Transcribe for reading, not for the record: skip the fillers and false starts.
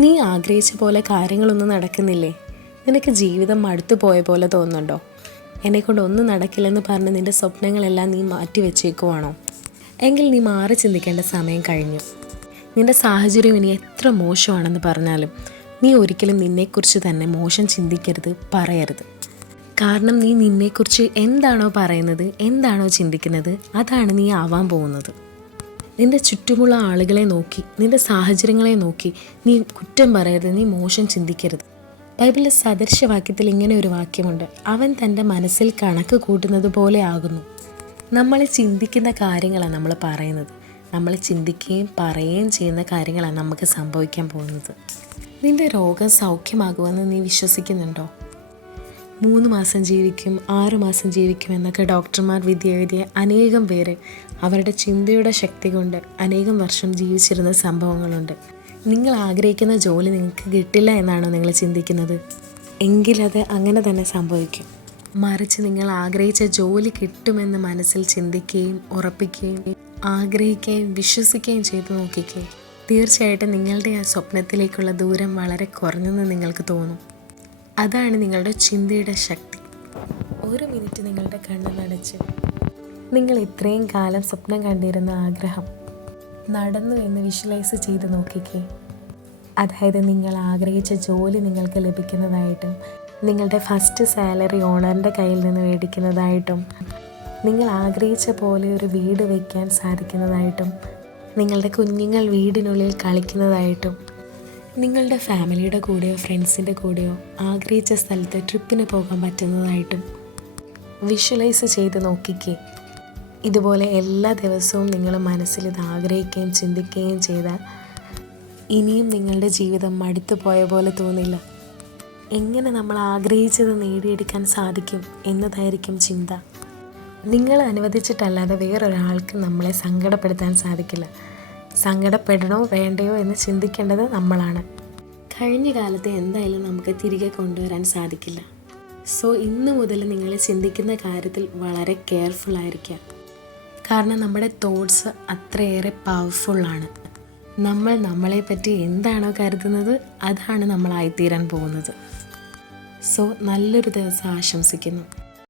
നീ ആഗ്രഹിച്ച പോലെ കാര്യങ്ങളൊന്നും നടക്കുന്നില്ലേ? നിനക്ക് ജീവിതം മടുത്തു പോയ പോലെ തോന്നുന്നുണ്ടോ? എന്നെക്കൊണ്ട് ഒന്നും നടക്കില്ലെന്ന് പറഞ്ഞ് നിൻ്റെ സ്വപ്നങ്ങളെല്ലാം നീ മാറ്റി വെച്ചേക്കുവാണോ? എങ്കിൽ നീ മാറി ചിന്തിക്കേണ്ട സമയം കഴിഞ്ഞു. നിൻ്റെ സാഹചര്യം ഇനി എത്ര മോശമാണെന്ന് പറഞ്ഞാലും നീ ഒരിക്കലും നിന്നെക്കുറിച്ച് തന്നെ മോശം ചിന്തിക്കരുത്, പറയരുത്. കാരണം നീ നിന്നെക്കുറിച്ച് എന്താണോ പറയുന്നത്, എന്താണോ ചിന്തിക്കുന്നത്, അതാണ് നീ ആവാൻ പോകുന്നത്. നിൻ്റെ ചുറ്റുമുള്ള ആളുകളെ നോക്കി, നിൻ്റെ സാഹചര്യങ്ങളെ നോക്കി നീ കുറ്റം പറയരുത്, നീ മോശം ചിന്തിക്കരുത്. ബൈബിളിലെ സദൃശവാക്യത്തിൽ ഇങ്ങനെ ഒരു വാക്യമുണ്ട്: അവൻ തൻ്റെ മനസ്സിൽ കണക്ക് കൂട്ടുന്നത് പോലെ ആകുന്നു. നമ്മൾ ചിന്തിക്കുന്ന കാര്യങ്ങളാണ് നമ്മൾ പറയുന്നത്. നമ്മൾ ചിന്തിക്കുകയും പറയുകയും ചെയ്യുന്ന കാര്യങ്ങളാണ് നമുക്ക് സംഭവിക്കാൻ പോകുന്നത്. നിൻ്റെ രോഗം സൗഖ്യമാകുമെന്ന് നീ വിശ്വസിക്കുന്നുണ്ടോ? 3 മാസം ജീവിക്കും, 6 മാസം ജീവിക്കും എന്നൊക്കെ ഡോക്ടർമാർ വിധി എഴുതിയ അനേകം പേര് അവരുടെ ചിന്തയുടെ ശക്തി കൊണ്ട് അനേകം വർഷം ജീവിച്ചിരുന്ന സംഭവങ്ങളുണ്ട്. നിങ്ങൾ ആഗ്രഹിക്കുന്ന ജോലി നിങ്ങൾക്ക് കിട്ടില്ല എന്നാണോ നിങ്ങൾ ചിന്തിക്കുന്നത്? എങ്കിലത് അങ്ങനെ തന്നെ സംഭവിക്കും. മറിച്ച് നിങ്ങൾ ആഗ്രഹിച്ച ജോലി കിട്ടുമെന്ന് മനസ്സിൽ ചിന്തിക്കുകയും ഉറപ്പിക്കുകയും ആഗ്രഹിക്കുകയും വിശ്വസിക്കുകയും ചെയ്തു നോക്കിക്കേ. തീർച്ചയായിട്ടും നിങ്ങളുടെ ആ സ്വപ്നത്തിലേക്കുള്ള ദൂരം വളരെ കുറഞ്ഞെന്ന് നിങ്ങൾക്ക് തോന്നും. അതാണ് നിങ്ങളുടെ ചിന്തയുടെ ശക്തി. ഒരു മിനിറ്റ് നിങ്ങളുടെ കണ്ണ് നടച്ച് നിങ്ങൾ ഇത്രയും കാലം സ്വപ്നം കണ്ടിരുന്ന ആഗ്രഹം നടന്നു എന്ന് വിഷ്വലൈസ് ചെയ്ത് നോക്കിക്കേ. അതായത് നിങ്ങൾ ആഗ്രഹിച്ച ജോലി നിങ്ങൾക്ക് ലഭിക്കുന്നതായിട്ടും, നിങ്ങളുടെ ഫസ്റ്റ് സാലറി ഓണറിൻ്റെ കയ്യിൽ നിന്ന് മേടിക്കുന്നതായിട്ടും, നിങ്ങൾ ആഗ്രഹിച്ച പോലെ ഒരു വീട് വയ്ക്കാൻ സാധിക്കുന്നതായിട്ടും, നിങ്ങളുടെ കുഞ്ഞുങ്ങൾ വീടിനുള്ളിൽ കളിക്കുന്നതായിട്ടും, നിങ്ങളുടെ ഫാമിലിയുടെ കൂടെയോ ഫ്രണ്ട്സിൻ്റെ കൂടെയോ ആഗ്രഹിച്ച സ്ഥലത്ത് ട്രിപ്പിന് പോകാൻ പറ്റുന്നതായിട്ടും വിഷ്വലൈസ് ചെയ്ത് നോക്കിക്കേ. ഇതുപോലെ എല്ലാ ദിവസവും നിങ്ങൾ മനസ്സിൽ ഇത് ആഗ്രഹിക്കുകയും ചിന്തിക്കുകയും ചെയ്താൽ ഇനിയും നിങ്ങളുടെ ജീവിതം മടുത്തു പോയ പോലെ തോന്നില്ല. എങ്ങനെ നമ്മൾ ആഗ്രഹിച്ചത് നേടിയെടുക്കാൻ സാധിക്കും എന്നതായിരിക്കും ചിന്ത. നിങ്ങൾ അനുവദിച്ചിട്ടല്ലാതെ വേറൊരാൾക്ക് നമ്മളെ സങ്കടപ്പെടുത്താൻ സാധിക്കില്ല. സങ്കടപ്പെടണോ വേണ്ടയോ എന്ന് ചിന്തിക്കേണ്ടത് നമ്മളാണ്. കഴിഞ്ഞ കാലത്തെ എന്തായാലും നമുക്ക് തിരികെ കൊണ്ടുവരാൻ സാധിക്കില്ല. സോ ഇന്ന് മുതൽ നിങ്ങൾ ചിന്തിക്കുന്ന കാര്യത്തിൽ വളരെ കെയർഫുൾ ആയിരിക്കുക. കാരണം നമ്മുടെ തോട്ട്സ് അത്രയേറെ പവർഫുള്ളാണ്. നമ്മൾ നമ്മളെപ്പറ്റി എന്താണോ കരുതുന്നത് അതാണ് നമ്മളായിത്തീരാൻ പോകുന്നത്. സോ നല്ലൊരു ദിവസം ആശംസിക്കുന്നു.